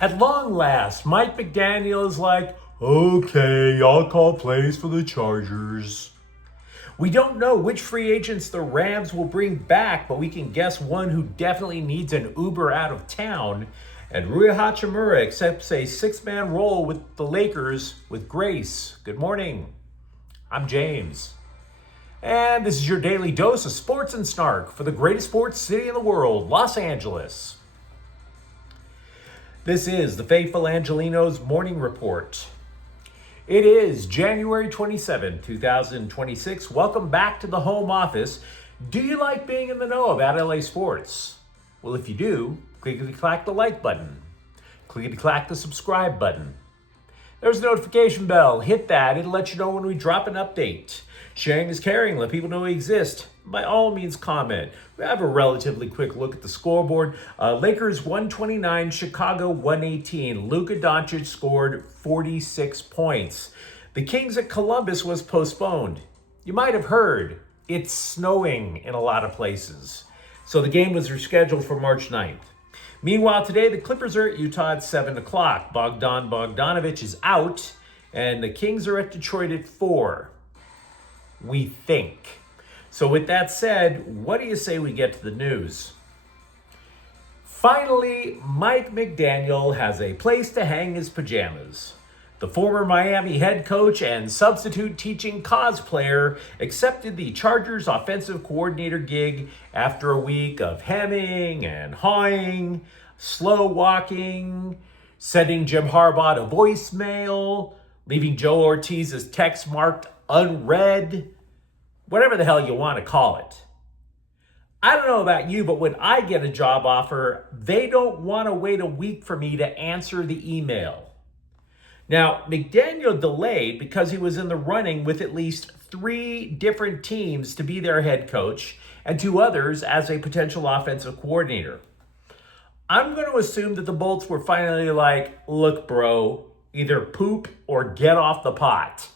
At long last, Mike McDaniel is like, okay, I'll call plays for the Chargers. We don't know which free agents the Rams will bring back, but we can guess one who definitely needs an Uber out of town. And Rui Hachimura accepts a six-man role with the Lakers with grace. Good morning. I'm James. And this is your daily dose of sports and snark for the greatest sports city in the world, Los Angeles. This is the faithful Angelenos Morning Report. It is January 27, 2026. Welcome back to the home office. Do you like being in the know about LA sports? Well, if you do, clickety-clack the like button. Clickety-clack the subscribe button. There's a notification bell. Hit that. It'll let you know when we drop an update. Sharing is caring. Let people know we exist. By all means, comment. We have a relatively quick look at the scoreboard. Lakers 129, Chicago 118. Luka Doncic scored 46 points. The Kings at Columbus was postponed. You might have heard it's snowing in a lot of places. So the game was rescheduled for March 9th. Meanwhile, today the Clippers are at Utah at 7 o'clock. Bogdanovich is out, and the Kings are at Detroit at 4. We think. So with that said, what do you say we get to the news? Finally, Mike McDaniel has a place to hang his pajamas. The former Miami head coach and substitute teaching cosplayer accepted the Chargers offensive coordinator gig after a week of hemming and hawing, slow walking, sending Jim Harbaugh a voicemail, leaving Joe Ortiz's text marked unread, whatever the hell you want to call it. I don't know about you, but when I get a job offer, they don't want to wait a week for me to answer the email. Now, McDaniel delayed because he was in the running with at least 3 different teams to be their head coach and 2 others as a potential offensive coordinator. I'm going to assume that the Bolts were finally like, look, bro, either poop or get off the pot.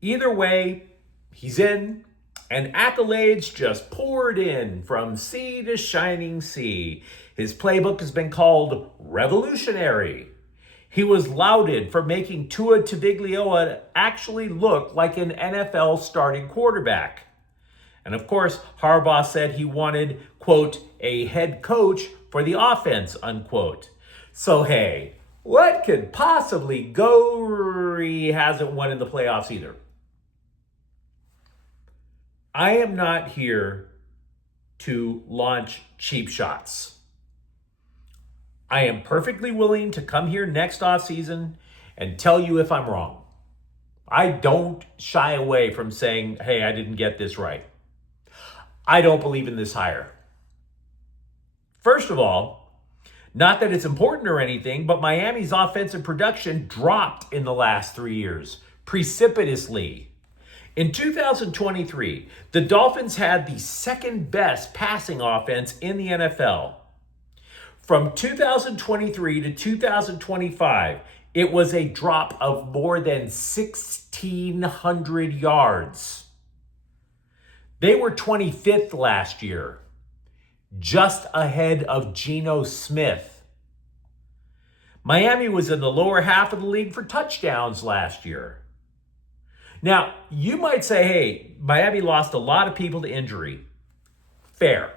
Either way, he's in, and accolades just poured in from sea to shining sea. His playbook has been called revolutionary. He was lauded for making Tua Tagovailoa actually look like an NFL starting quarterback. And of course, Harbaugh said he wanted, quote, a head coach for the offense, unquote. So hey, what could possibly go? He hasn't won in the playoffs either. I am not here to launch cheap shots. I am perfectly willing to come here next offseason and tell you if I'm wrong. I don't shy away from saying, hey, I didn't get this right. I don't believe in this hire. First of all, not that it's important or anything, but Miami's offensive production dropped in the last 3 years precipitously. In 2023, the Dolphins had the second best passing offense in the NFL. From 2023 to 2025, it was a drop of more than 1,600 yards. They were 25th last year, just ahead of Geno Smith. Miami was in the lower half of the league for touchdowns last year. Now, you might say, hey, Miami lost a lot of people to injury. Fair.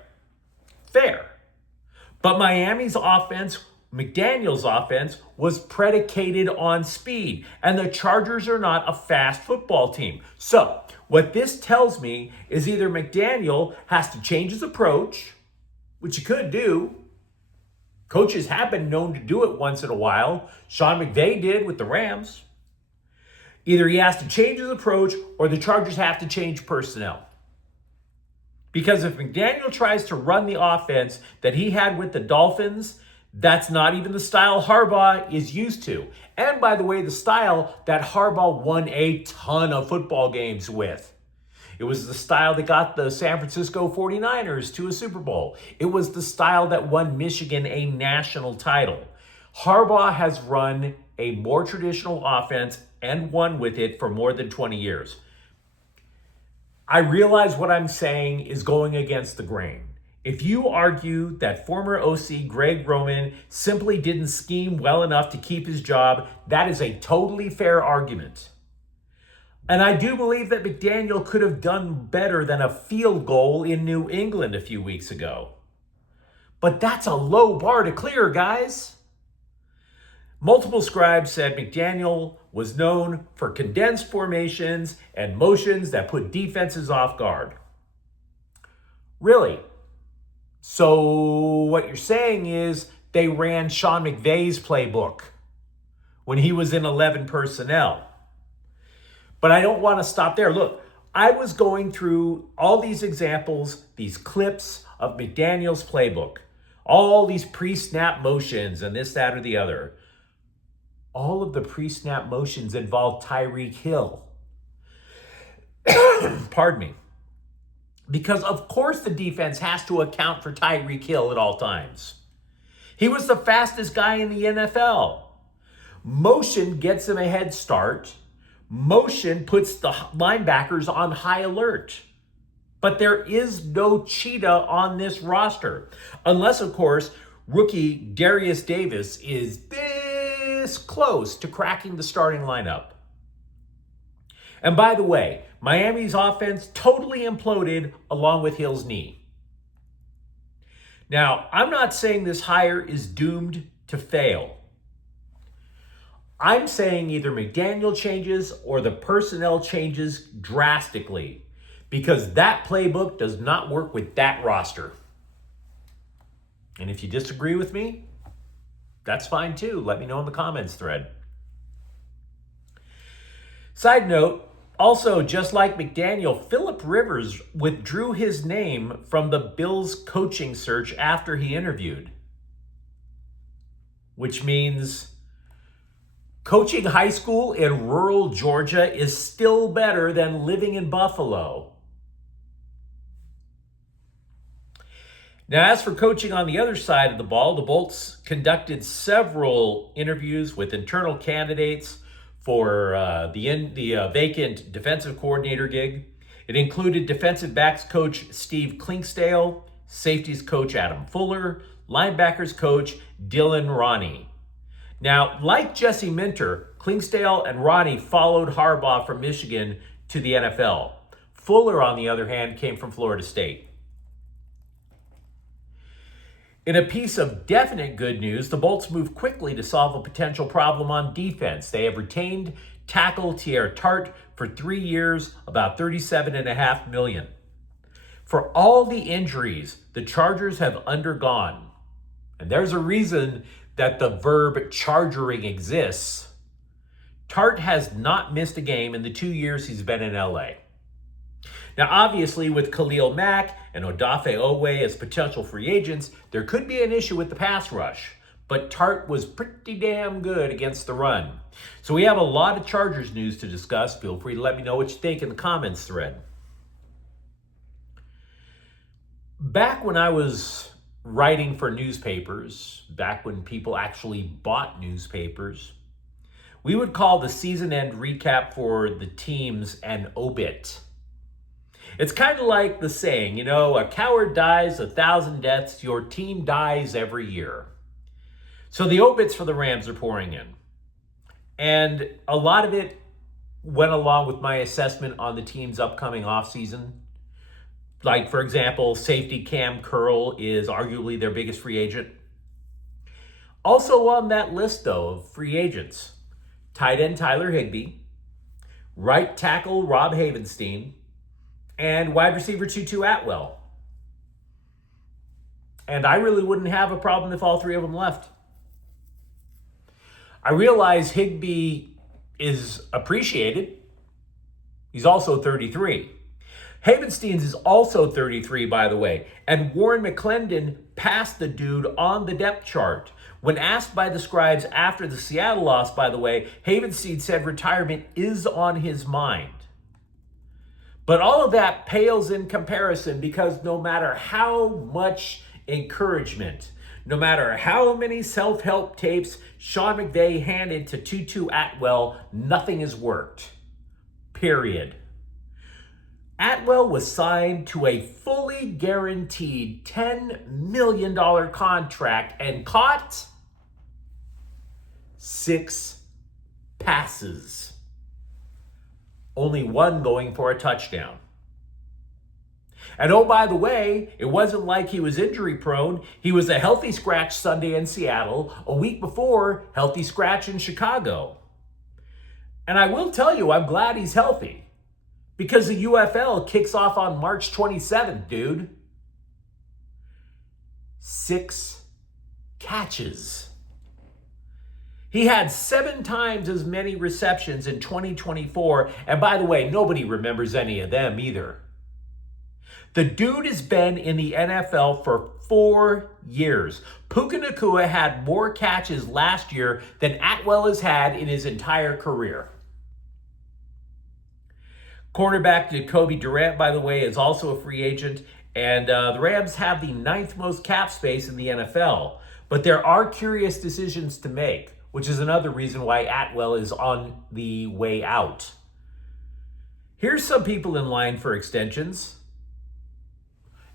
But Miami's offense, McDaniel's offense, was predicated on speed. And the Chargers are not a fast football team. So, what this tells me is either McDaniel has to change his approach, which he could do. Coaches have been known to do it once in a while. Sean McVay did with the Rams. Either he has to change his approach or the Chargers have to change personnel. Because if McDaniel tries to run the offense that he had with the Dolphins, that's not even the style Harbaugh is used to. And by the way, the style that Harbaugh won a ton of football games with. It was the style that got the San Francisco 49ers to a Super Bowl. It was the style that won Michigan a national title. Harbaugh has run a more traditional offense and won with it for more than 20 years. I realize what I'm saying is going against the grain. If you argue that former OC Greg Roman simply didn't scheme well enough to keep his job, that is a totally fair argument. And I do believe that McDaniel could have done better than a field goal in New England a few weeks ago. But that's a low bar to clear, guys. Multiple scribes said McDaniel was known for condensed formations and motions that put defenses off guard. Really? So what you're saying is they ran Sean McVay's playbook when he was in 11 personnel. But I don't want to stop there. Look, I was going through all these examples, these clips of McDaniel's playbook, all these pre-snap motions and this, that, or the other. All of the pre-snap motions involved Tyreek Hill. Pardon me. Because of course the defense has to account for Tyreek Hill at all times. He was the fastest guy in the NFL. Motion gets him a head start. Motion puts the linebackers on high alert. But there is no cheetah on this roster. Unless, of course, rookie Darius Davis is this close to cracking the starting lineup. And by the way, Miami's offense totally imploded along with Hill's knee. Now, I'm not saying this hire is doomed to fail. I'm saying either McDaniel changes or the personnel changes drastically, because that playbook does not work with that roster. And if you disagree with me, that's fine too. Let me know in the comments thread. Side note, also, just like McDaniel, Phillip Rivers withdrew his name from the Bills coaching search after he interviewed. Which means coaching high school in rural Georgia is still better than living in Buffalo. Now, as for coaching on the other side of the ball, the Bolts conducted several interviews with internal candidates for the vacant defensive coordinator gig. It included defensive backs coach Steve Klinkstale, safeties coach Adam Fuller, linebackers coach Dylan Ronnie. Now, like Jesse Minter, Klinkstale and Ronnie followed Harbaugh from Michigan to the NFL. Fuller, on the other hand, came from Florida State. In a piece of definite good news, the Bolts moved quickly to solve a potential problem on defense. They have retained tackle Teair Tart for 3 years, about $37.5 million. For all the injuries the Chargers have undergone, and there's a reason that the verb chargering exists, Tart has not missed a game in the 2 years he's been in LA. Now, obviously, with Khalil Mack and Odafe Oweh as potential free agents, there could be an issue with the pass rush, but Tart was pretty damn good against the run. So we have a lot of Chargers news to discuss. Feel free to let me know what you think in the comments thread. Back when I was writing for newspapers, back when people actually bought newspapers, we would call the season end recap for the teams an obit. It's kind of like the saying, a coward dies 1,000 deaths, your team dies every year. So the obits for the Rams are pouring in. And a lot of it went along with my assessment on the team's upcoming offseason. Like, for example, safety Cam Curl is arguably their biggest free agent. Also on that list, though, of free agents, tight end Tyler Higbee, right tackle Rob Havenstein, and wide receiver Tutu Atwell. And I really wouldn't have a problem if all three of them left. I realize Higbee is appreciated. He's also 33. Havenstein's is also 33, by the way. And Warren McClendon passed the dude on the depth chart. When asked by the scribes after the Seattle loss, by the way, Havenstein said retirement is on his mind. But all of that pales in comparison, because no matter how much encouragement, no matter how many self-help tapes Sean McVay handed to Tutu Atwell, nothing has worked. Period. Atwell was signed to a fully guaranteed $10 million contract and caught 6 passes. Only 1 going for a touchdown. And oh, by the way, it wasn't like he was injury prone. He was a healthy scratch Sunday in Seattle, a week before, healthy scratch in Chicago. And I will tell you, I'm glad he's healthy because the UFL kicks off on March 27th, dude. 6 catches. He had 7 times as many receptions in 2024. And by the way, nobody remembers any of them either. The dude has been in the NFL for 4 years. Puka Nacua had more catches last year than Atwell has had in his entire career. Cornerback Jacoby Durant, by the way, is also a free agent. And the Rams have the 9th most cap space in the NFL. But there are curious decisions to make, which is another reason why Atwell is on the way out. Here's some people in line for extensions.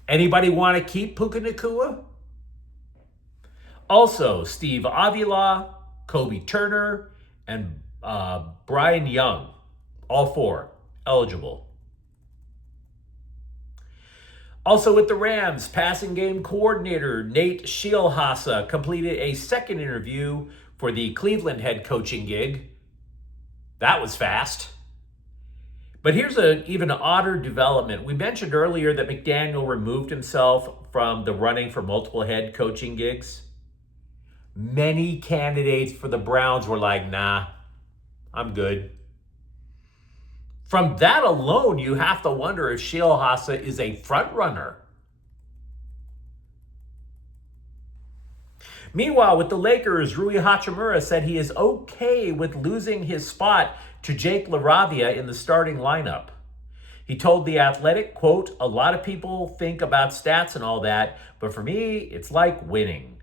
Anybody want to keep Puka Nacua? Also, Steve Avila, Kobe Turner, and Brian Young, all 4 eligible. Also with the Rams, passing game coordinator Nate Scheelhaase completed a second interview for the Cleveland head coaching gig. That was fast. But here's an even odder development. We mentioned earlier that McDaniel removed himself from the running for multiple head coaching gigs. Many candidates for the Browns were like, nah, I'm good. From that alone, you have to wonder if Scheelhaase is a front runner. Meanwhile, with the Lakers, Rui Hachimura said he is okay with losing his spot to Jake LaRavia in the starting lineup. He told The Athletic, quote, "A lot of people think about stats and all that, but for me, it's like winning.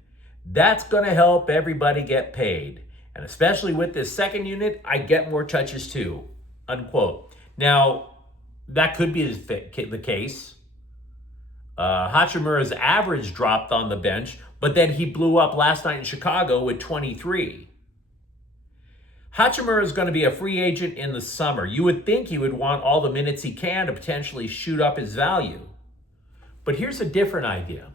That's going to help everybody get paid. And especially with this second unit, I get more touches too," unquote. Now, that could be the case. Hachimura's average dropped on the bench, but then he blew up last night in Chicago with 23. Hachimura is going to be a free agent in the summer. You would think he would want all the minutes he can to potentially shoot up his value. But here's a different idea.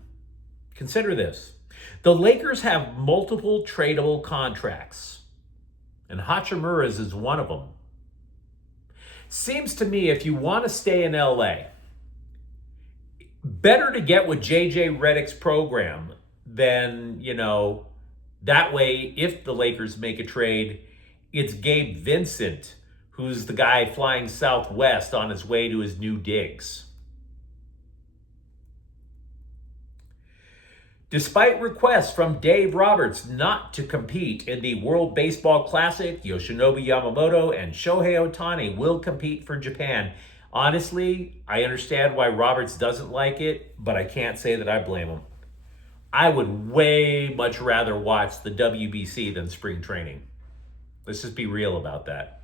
Consider this. The Lakers have multiple tradable contracts, and Hachimura's is one of them. Seems to me if you want to stay in LA, better to get with JJ Redick's program than, that way if the Lakers make a trade, it's Gabe Vincent, who's the guy flying southwest on his way to his new digs. Despite requests from Dave Roberts not to compete in the World Baseball Classic, Yoshinobu Yamamoto and Shohei Ohtani will compete for Japan. Honestly, I understand why Roberts doesn't like it, but I can't say that I blame him. I would way much rather watch the WBC than spring training. Let's just be real about that.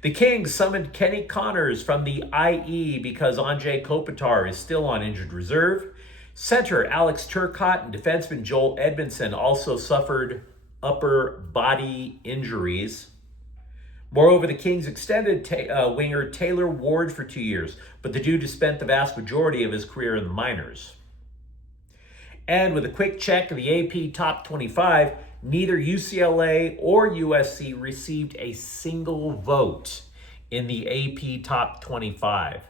The Kings summoned Kenny Connors from the IE because Anze Kopitar is still on injured reserve. Center Alex Turcotte and defenseman Joel Edmondson also suffered upper body injuries. Moreover, the Kings extended winger Taylor Ward for 2 years, but the dude has spent the vast majority of his career in the minors. And with a quick check of the AP Top 25, neither UCLA or USC received a single vote in the AP Top 25.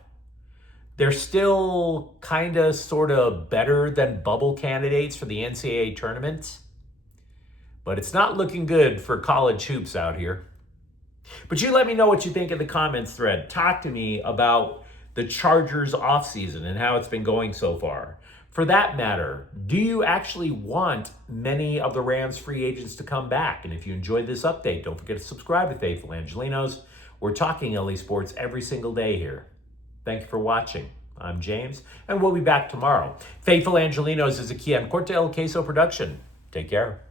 They're still kind of sort of better than bubble candidates for the NCAA tournament, but it's not looking good for college hoops out here. But you let me know what you think in the comments thread. Talk to me about the Chargers offseason and how it's been going so far. For that matter, do you actually want many of the Rams free agents to come back? And if you enjoyed this update, don't forget to subscribe to Faithful Angelenos. We're talking LA sports every single day here. Thank you for watching. I'm James, and we'll be back tomorrow. Faithful Angelenos is a Kian Corte El Queso production. Take care.